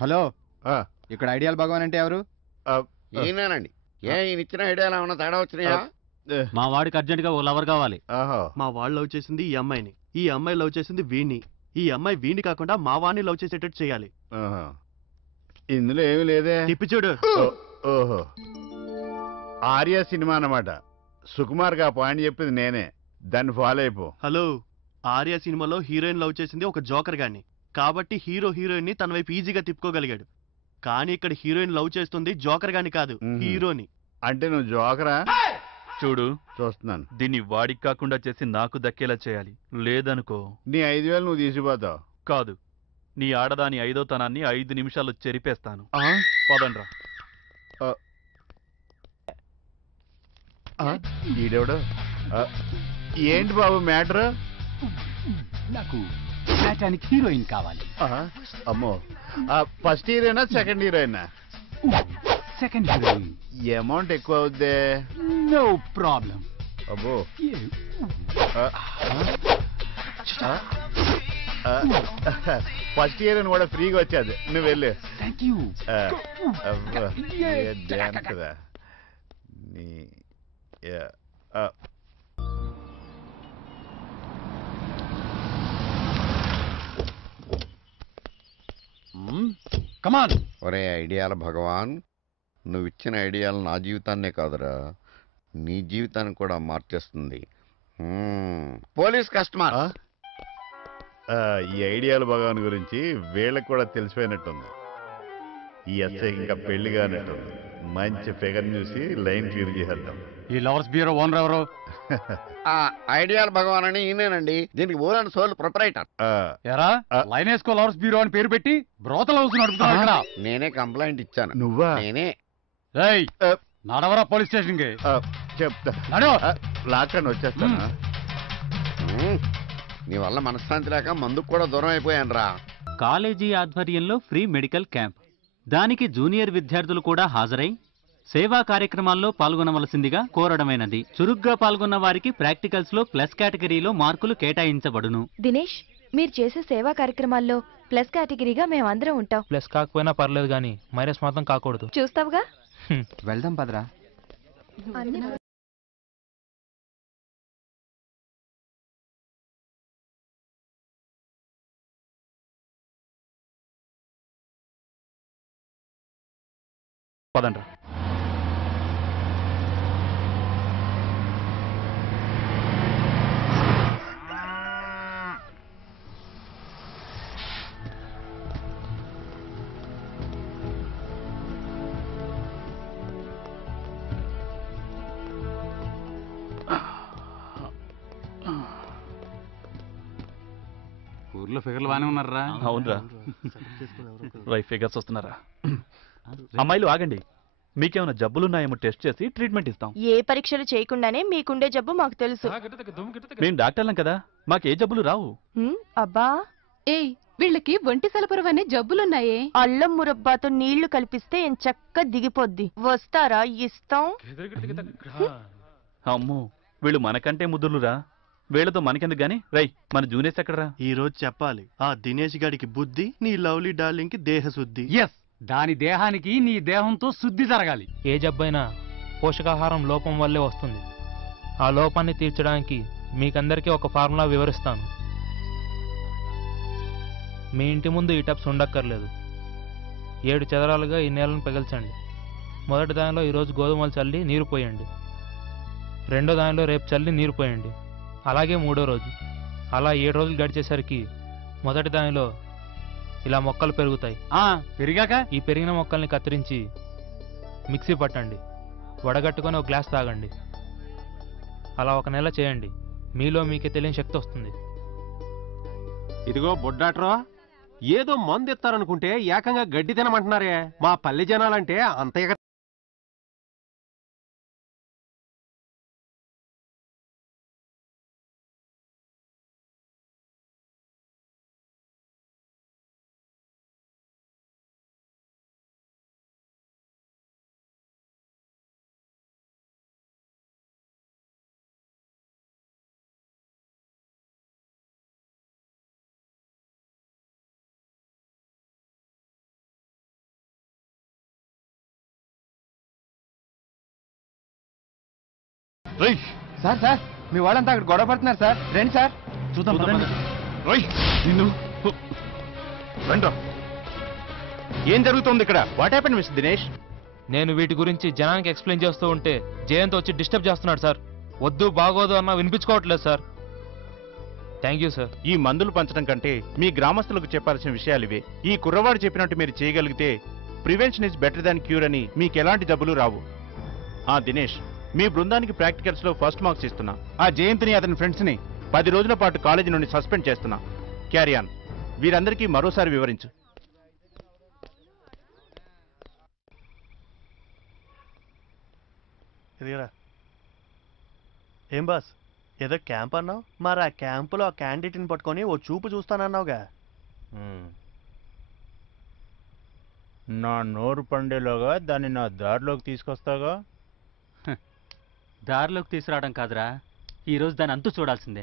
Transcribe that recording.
Hello, ఇక్కడ ideal భగవాన్ అంటే ఎవరు? ఈయనేనండి. ఈయన ఇచ్చిన ఐడియాలు ఏమన్నా తేడా వచ్చినాయా? మా వాడికి అర్జెంట్ గా ఓ లవర్ కావాలి. మా వాళ్ళు లవ్ చేసింది ఈ అమ్మాయిని, ఈ అమ్మాయి లవ్ చేసింది వీణ్ణి, ఈ అమ్మాయి వీణ్ణి కాకుండా మా వాడిని లవ్ చేసేటట్టు చేయాలి. ఇందులో ఏమి లేదే. తిప్పి చూడు. ఓహో, ఆర్య సినిమా అన్నమాట. సుకుమార్ గా పాయింట్ చెప్పింది నేనే, దాన్ని ఫాలో అయిపో. హలో, ఆర్య సినిమాలో హీరోయిన్ లవ్ చేసింది ఒక జోకర్ గాన్ని, కాబట్టి హీరో హీరోయిన్ ని తన వైపు ఈజీగా తిప్పుకోగలిగాడు. కానీ ఇక్కడ హీరోయిన్ లవ్ చేస్తుంది జోకర్ గాని కాదు, హీరోని. అంటే నువ్వు జోకరా? చూడు, చూస్తున్నాను. దీన్ని వాడికి కాకుండా చేసి నాకు దక్కేలా చేయాలి. లేదనుకో నీ 5,000 నువ్వు తీసిపోతావు. కాదు, నీ ఆడదాని 5వ తనాన్ని 5 నిమిషాలు చెరిపేస్తాను. పదండ్రా. ఈడెవడు? ఏంటి బాబు మ్యాటర్? నాకు హీరోయిన్ కావాలి. అమ్మో, ఫస్ట్ హీరోయినా సెకండ్ హీరోయినా? Second heroine. అమౌంట్ ఎక్కువ అవుద్దే. No problem. అబ్బో, ఫస్ట్ హీరోయిన్ కూడా ఫ్రీగా వచ్చేది. నువ్వు వెళ్ళు. Thank you. కదా నీ కమాన్. ఒరే ఐడియాల భగవాన్, నువ్వు ఇచ్చిన ఐడియాలు నా జీవితాన్నే కాదురా, నీ జీవితాన్ని కూడా మార్చేస్తుంది. Police customer. ఈ ఐడియాల భగవాన్ గురించి వీళ్ళకి కూడా తెలిసిపోయినట్టుంది. ఈ ఎస్ఐ ఇంకా పెళ్లి కానట్టుంది. మంచి ఫిగర్ చూసి లైన్ క్లియర్ చేసేద్దాం. ఈ లవర్స్ బ్యూరో ఓనర్ ఎవరు? ఐడియాల భగవాన్ అని ఈయనేనండి, దీనికి ఓన్ సోల్ ప్రొపరైటర్. ఎరా, లైన్ వేసుకో లవర్స్ బ్యూరో అని పేరు పెట్టి బ్రోతల హౌస్ నడుపుతున్నా. నేనే కంప్లైంట్ ఇచ్చాను. నువ్వా? నేనే. నడవరా పోలీస్ స్టేషన్ కి. చెప్తా, లాక్కని వచ్చేస్తాను. నీ వల్ల మనశ్శాంతి లేక మందుకు కూడా దూరం అయిపోయాను రా. కాలేజీ ఆధ్వర్యంలో ఫ్రీ మెడికల్ క్యాంప్. దానికి జూనియర్ విద్యార్థులు కూడా హాజరై సేవా కార్యక్రమాల్లో పాల్గొనవలసిందిగా కోరడమైనది. చురుగ్గా పాల్గొన్న వారికి ప్రాక్టికల్స్ లో ప్లస్ కేటగిరీలో మార్కులు కేటాయించబడును. దినేష్, మీరు చేసే సేవా కార్యక్రమాల్లో ప్లస్ కేటగిరీగా మేమందరం ఉంటాం. ప్లస్ కాకపోయినా పర్లేదు గానీ మైనస్ మాత్రం కాకూడదు. చూస్తావుగా? వెళ్దాం పదరా. పదండ్రా. ఊర్లో ఫిగర్లు బానే ఉన్నారా? అవునరా, ఫిగర్స్ వస్తున్నారా? అమ్మాయిలు ఆగండి, మీకేమైనా జబ్బులున్నాయేమో టెస్ట్ చేసి ట్రీట్మెంట్ ఇస్తాం. ఏ పరీక్షలు చేయకుండానే మీకుండే జబ్బు మాకు తెలుసు. మేము డాక్టర్లం కదా, మాకే జబ్బులు రావు. అబ్బా, ఏయ్, వీళ్ళకి ఒంటి సలపరం అనే జబ్బులున్నాయే. అల్లం మురబ్బాతో నీళ్లు కలిపిస్తే ఎంచక్క దిగిపోద్ది. వస్తారా? ఇస్తాం. అమ్మో, వీళ్ళు మనకంటే ముద్దులురా. వీళ్ళతో మనకెందుకు గాని. రై, మన జూనియర్స్ ఎక్కడరా? ఈ రోజు చెప్పాలి, ఆ దినేష్ గాడికి బుద్ధి, నీ లవ్లీ డార్లింగ్ కి దేహ శుద్ధి. ఎస్, దాని దేహానికి నీ దేహంతో శుద్ధి జరగాలి. ఏ జబ్బైనా పోషకాహారం లోపం వల్లే వస్తుంది. ఆ లోపాన్ని తీర్చడానికి మీకందరికీ ఒక ఫార్ములా వివరిస్తాను. మీ ఇంటి ముందు ఈ టబ్స్ ఉండక్కర్లేదు. 7 చదరాలుగా ఈ నేలను పెగల్చండి. మొదటి దానిలో ఈరోజు గోధుమలు చల్లి నీరు పోయండి. రెండో దానిలో రేపు చల్లి నీరు పోయండి. అలాగే మూడో రోజు. అలా 7 రోజులు గడిచేసరికి మొదటి దానిలో ఇలా మొక్కలు పెరుగుతాయి. పెరిగాక ఈ పెరిగిన మొక్కల్ని కత్తిరించి మిక్సీ పట్టండి. వడగట్టుకొని ఒక గ్లాస్ తాగండి. అలా 1 నెల చేయండి. మీలో మీకే తెలియని శక్తి వస్తుంది. ఇదిగో బొడ్డాట్రో, ఏదో మందు ఇస్తారనుకుంటే ఏకంగా గడ్డి తినమంటున్నారే. మా పల్లె జనాలంటే అంత రేయ్ సార్ సార్ మీ వాళ్ళంతా అక్కడ గొడవ పడుతున్నారు సార్ రండి సార్ చూద్దాం పదండి. రేయ్ నిన్ను రండ్రా. ఏం జరుగుతోంది ఇక్కడ? What happened mister Dinesh? నేను వీటి గురించి జనానికి ఎక్స్ప్లెయిన్ చేస్తూ ఉంటే జయంత్ వచ్చి డిస్టర్బ్ చేస్తున్నాడు సార్. వద్దు బాగోదు అన్నా వినిపించుకోవట్లేదు సార్. Thank you sir. ఈ మందులు పంచడం కంటే మీ గ్రామస్తులకు చెప్పాల్సిన విషయాలు ఇవే. ఈ కుర్రవాడు చెప్పినట్టు మీరు చేయగలిగితే prevention is better than cure అని మీకు ఎలాంటి జబ్బులు రావు. దినేష్, మీ బృందానికి ప్రాక్టికల్స్ లో ఫస్ట్ మార్క్స్ ఇస్తున్నా. ఆ జయంత్ని అతని ఫ్రెండ్స్ ని 10 రోజుల పాటు కాలేజీ నుండి సస్పెండ్ చేస్తున్నా. Carry on. వీరందరికీ మరోసారి వివరించు. ఇదిగరా. ఏం బాస్, ఏదో క్యాంప్ అన్నావు, మరి ఆ క్యాంపులో ఆ క్యాండిడేట్ని పట్టుకొని ఓ చూపు చూస్తానన్నావుగా. నా నోరు పండేలోగా దాన్ని నా దారిలోకి తీసుకొస్తాగా. దారిలోకి తీసుకురావడం కాదురా, ఈరోజు దాని అంతు చూడాల్సిందే.